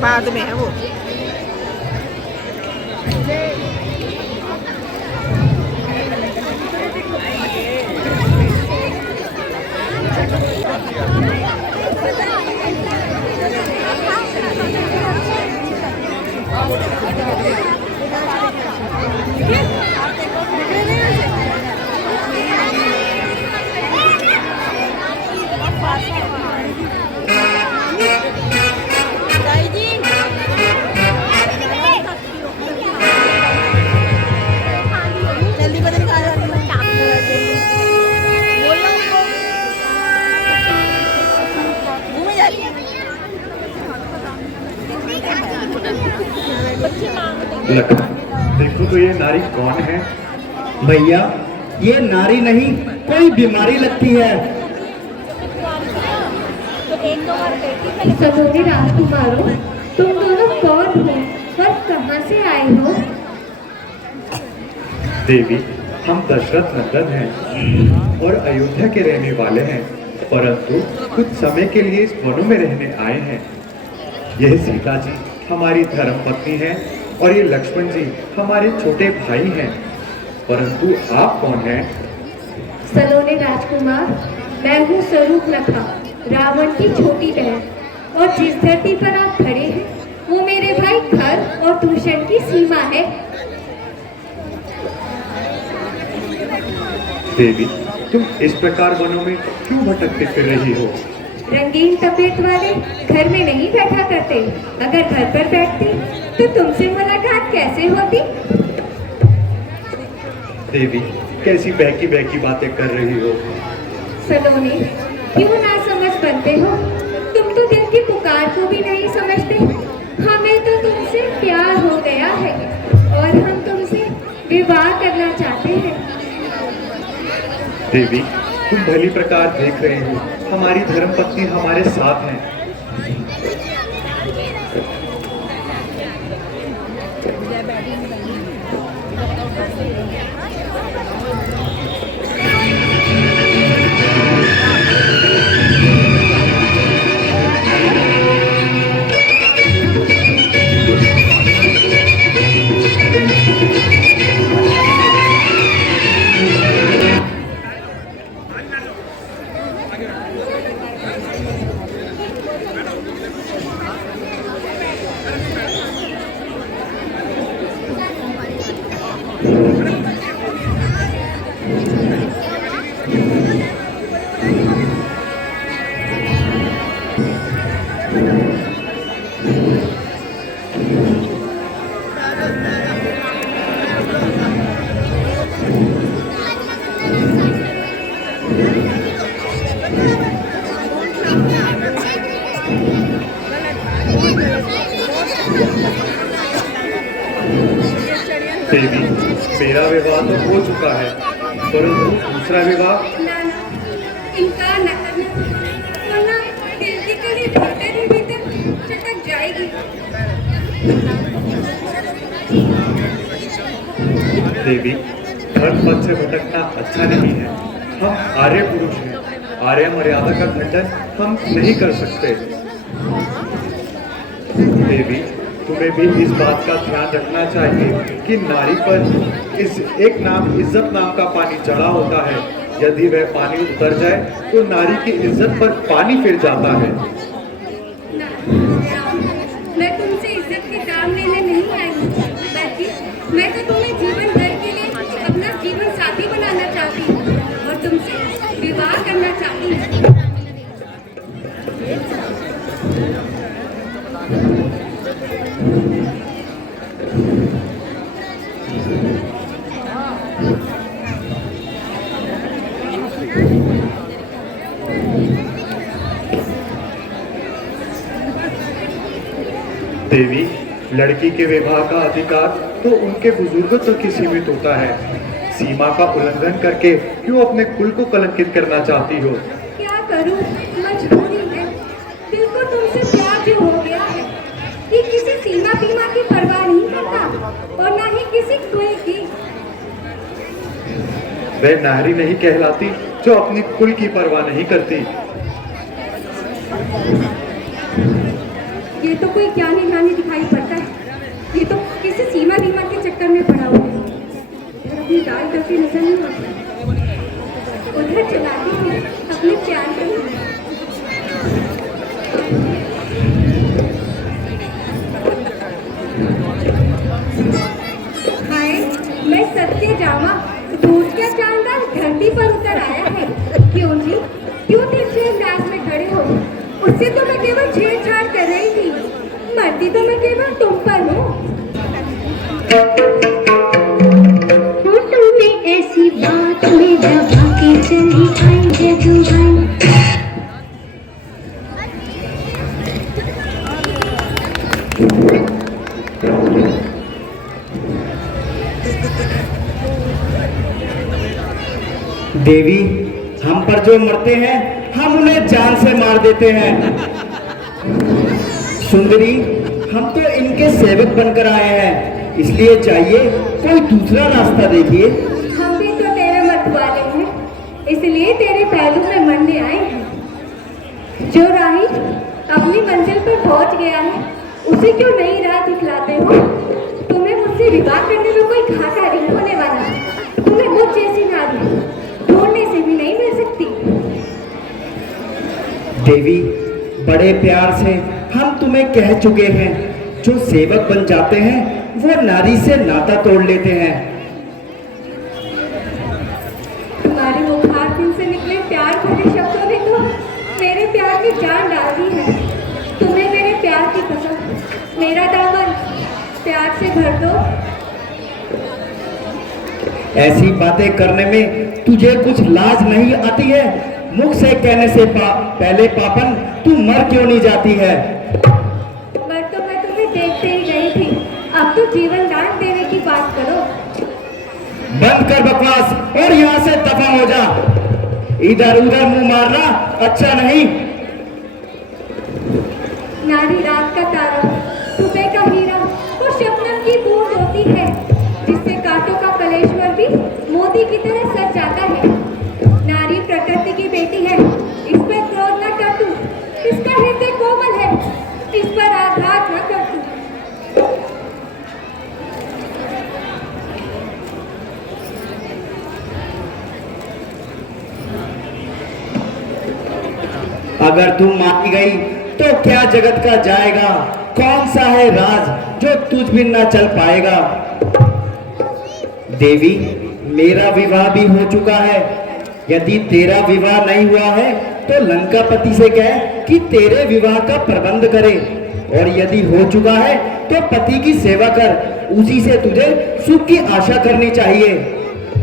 बाद में है वो। लखन, देखो तो ये नारी कौन है? भैया, ये नारी नहीं कोई बीमारी लगती है। सलोनी राजकुमारों, तुम दोनों कौन हो और कहाँ से आए हो? देवी, हम दशरथ नंदन हैं और अयोध्या के रहने वाले हैं, परंतु कुछ समय के लिए इस वनों में रहने आए हैं। यह सीता जी हमारी धर्मपत्नी हैं और ये लक्ष्मण जी हमारे छोटे भाई हैं, परंतु आप कौन हैं? सलोनी राजकुमार, मैं हूँ स्वरूपनखा, रावण की छोटी बहन, और जिस धरती पर आप खड़े हैं वो मेरे भाई खर और दूषण की सीमा है। देवी, तुम इस प्रकार वनों में क्यों भटकते फिर रही हो? रंगीन तबीयत वाले घर में नहीं बैठा करते, अगर घर पर बैठती तो तुमसे मुलाकात कैसे होती? देवी, कैसी बहकी बहकी बातें कर रही हो? सलोनी, क्यों ना समझ बनते हो? तुम तो दिल की पुकार को भी नहीं समझते। हमें तो तुमसे प्यार हो गया है और हम तुमसे विवाह करना चाहते हैं। देवी, तुम भली प्रकार देख रहे हो, हमारी धर्मपत्नी हमारे साथ हैं। देवी, मेरा विवाह तो हो चुका है, परंतु दूसरा विवाह? ना ना, इनकार न करना, वरना दिल की कली भीतर ही भीतर चटक जाएगी। देवी, धर्म पथ से भटकना अच्छा नहीं है। हम आर्य पुरुष हैं, आर्य मर्यादा का खंडन हम नहीं कर सकते। देवी, तुम्हें भी इस बात का ध्यान रखना चाहिए कि नारी पर एक नाम इज्जत नाम का पानी चढ़ा होता है। यदि वह पानी उतर जाए तो नारी की इज्जत पर पानी फिर जाता है। मैं तुमसे इज्जत के काम लेने नहीं आई हूँ, बल्कि मैं तो तुम्हें जीवन भर के लिए अपना जीवन साथी बनाना चाहती हूँ और तुमसे विवाह करना चाहती हूँ। देवी, लड़की के विवाह का अधिकार तो उनके बुजुर्गों तक ही सीमित होता है। सीमा का उल्लंघन करके क्यों अपने कुल को कलंकित करना चाहती हो? क्या करूं, मजबूरी है। दिल को तुमसे प्यार जो हो गया है कि किसी सीमा बीमा की परवाह नहीं करता और न ही किसी कुल की। वह नारी नहीं कहलाती जो अपनी कुल की परवाह नहीं करती। ये तो कोई ज्ञानी ध्यानी दिखाई पड़ता है। ये तो किसी सीमा बीमा के चक्कर में पड़ा हुआ है। इधर अपनी दाल करती नजर नहीं आती, उधर चलाती है अपने प्यार को। हाय, मैं सत्य जावा, दूध का चांदा धरती पर उतर आया है। क्यों जी, क्यों तिरछे अंदाज में खड़े हो? उससे तो मैं केवल छेड़छाड़ कर रही थी, मरती तो मैं केवल तुम पर हूँ। तुमने ऐसी बात में दबा के चली आई जदुआई। देवी, हम पर जो मरते हैं हम उन्हें जान से मार देते हैं। सुंदरी, हम तो इनके सेवक बनकर आए हैं, इसलिए चाहिए कोई दूसरा रास्ता देखिए। हम भी तो तेरे मत वाले हैं, इसलिए तेरे पहलू में मरने आए हैं। जो राही अपनी मंजिल पर पहुंच गया है, उसे क्यों नई राह दिखलाते हो? तुम्हें मुझसे विवाह करने में कोई घाटा नहीं होने वाला। तुम्हें मुझ जैसी नारी ढूंढने से भी नहीं मिल सकती। देवी, बड़े प्यार से हम तुम्हें कह चुके हैं, जो सेवक बन जाते हैं वो नारी से नाता तोड़ लेते हैं। तुम्हारे मुखारबिंद से निकले प्यार भरे शब्दों ने तो मेरे प्यार की जान डाल दी है। तुम्हें मेरे प्यार की कसम, मेरा दामन प्यार से भर दो। ऐसी बातें करने में तुझे कुछ लाज नहीं आती है? मुख से कहने से पहले पापन तू मर क्यों नहीं जाती है? मर तो मैं तुम्हें देखते ही गई थी, अब तो जीवन दान देने की बात करो। बंद कर बकवास और यहाँ से दफा हो जा। इधर उधर मुंह मारना अच्छा नहीं। नारी रात का तारा, सुबह का हीरा और शबनम की बूंद होती है, जिससे कांटों का कलेश्वर भी मोती की तरह सज जाता है। नारी प्रकृति की बेटी है, इस पर क्रोध न कर तू। इसका हृदय कोमल है, इस पर आघात न कर तू। अगर तू मारी गई तो क्या जगत का जाएगा? कौन सा है राज जो तुझ बिन न चल पाएगा? देवी, मेरा विवाह भी हो चुका है। यदि तेरा विवाह नहीं हुआ है तो लंकापति से कह कि तेरे विवाह का प्रबंध करे, और यदि हो चुका है तो पति की सेवा कर, उसी से तुझे सुख की आशा करनी चाहिए।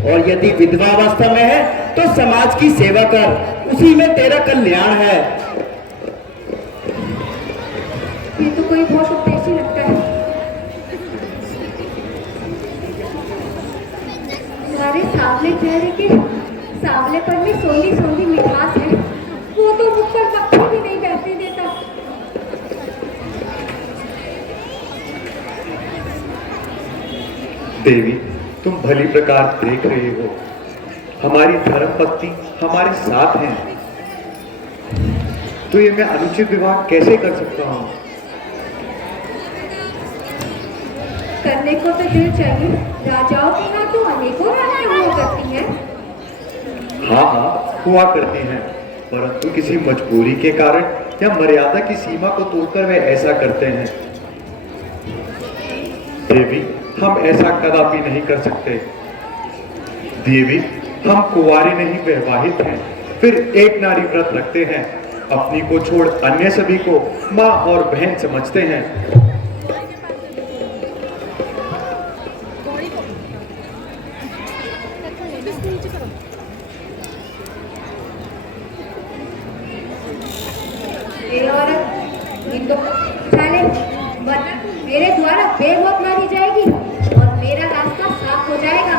और यदि विधवावस्था में है तो समाज की सेवा कर, उसी में तेरा कल्याण है। ये तो कोई बहुत उपदेशी लगता है। तुम्हारे सावले चेहरे के सावलेपन में सोंधी सोंधी मिठास है, वो तो मुख पर मक्खी भी नहीं बैठने देता। देवी, तुम भली प्रकार देख रही हो, हमारी धर्मपत्नी हमारे साथ हैं, तो ये मैं अनुचित विवाह कैसे कर सकता हूँ? करने को तो दिल चाहिए, राजाओं के यहाँ तो अनेकों रानियां हुआ करती हैं। हाँ हाँ, हुआ करती हैं, परंतु किसी मजबूरी के कारण या मर्यादा की सीमा को तोड़कर वे ऐसा करते हैं। देवी, हम ऐसा कदापि नहीं कर सकते। देवी, हम कुंवारी नहीं वैवाहित हैं, फिर एक नारी व्रत रखते हैं, अपनी को छोड़ अन्य सभी को माँ और बहन समझते हैं। ये औरत, ये तो साले, वरना मेरे द्वारा बेवकूफ मारी जाएगी और मेरा रास्ता साफ हो जाएगा।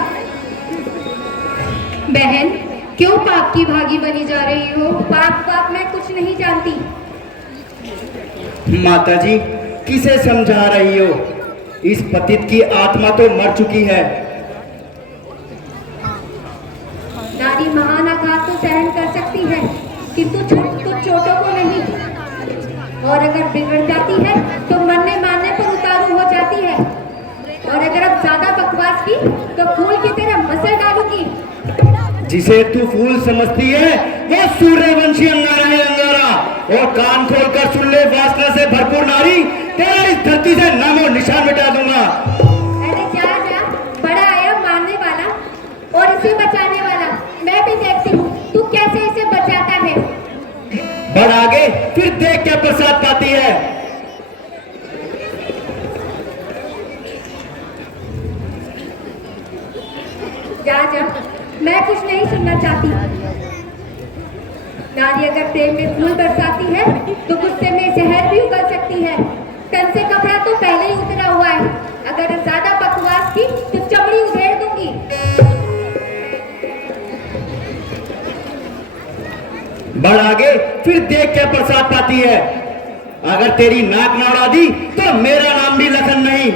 बहन, क्यों पाप की भागी बनी जा रही हो? पाप मैं कुछ नहीं जानती। माताजी, किसे समझा रही हो? इस पतित की आत्मा तो मर चुकी है। नारी महान आघात तो सहन कर सकती है, किंतु चोटों को नहीं। और अगर बिगड़ जाती है तो मरने मारने पर उतारू हो जाती है। और अगर अब ज्यादा बकवास की तो फूल की तरह मसल डालूंगी। जिसे तू फूल समझती है वो सूर्यवंशी अंगारा है अंगारा। और कान खोलकर सुन ले, वासना से भरपूर नारी, तेरा इस धरती से नाम और निशान मिटा दूंगा। अरे जा जा, बड़ा आया मारने वाला और इसे बचाने वाला। मैं भी देखती हूँ तू कैसे इसे बचाता है। बढ़ आगे, फिर देख क्या प्रसाद पाती है। जा जा, मैं कुछ नहीं सुनना चाहती। नारी अगर प्रेम में फूल बरसाती है तो गुस्से में जहर भी उगल सकती है। तन से कपड़ा तो पहले ही उतरा हुआ है, अगर ज्यादा बकवास की तो चमड़ी उधेड़ दूंगी। बढ़ आगे, फिर देख क्या प्रसाद पाती है। अगर तेरी नाक ना उड़ा दी तो मेरा नाम भी लखन नहीं।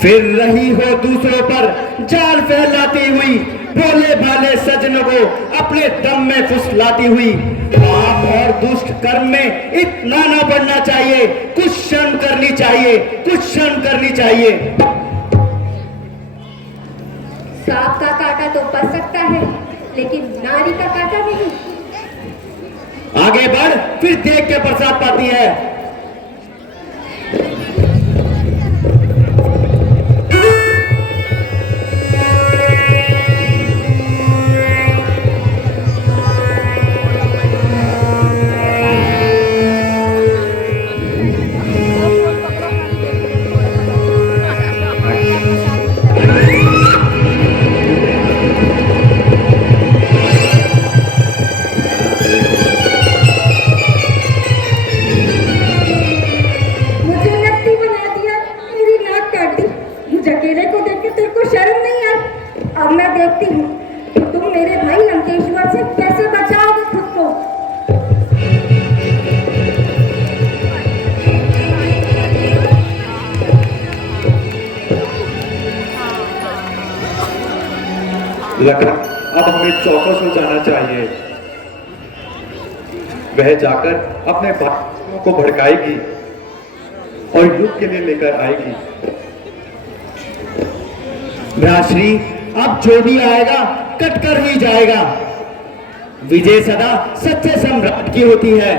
फिर रही हो दूसरों पर जाल फैलाती हुई, भोले भाले सजनों को अपने दम में फुसलाती हुई। पाप और दुष्ट कर्म में इतना ना बढ़ना चाहिए, कुछ शर्म करनी चाहिए, कुछ शर्म करनी चाहिए। सांप का कांटा तो पड़ सकता है लेकिन नारी का कांटा नहीं। आगे बढ़, फिर देख के प्रसाद पाती है। अब मैं देखती हूँ कि तुम मेरे भाई लंकेश्वर से कैसे बचाओगे खुद को। लखन, अब हमें चौकस हो जाना चाहिए। वह जाकर अपने भाइयों को भड़काएगी और युद्ध के लिए लेकर आएगी। भ्राश्री, अब जो भी आएगा कट कर ही जाएगा। विजय सदा सच्चे सम्राट की होती है।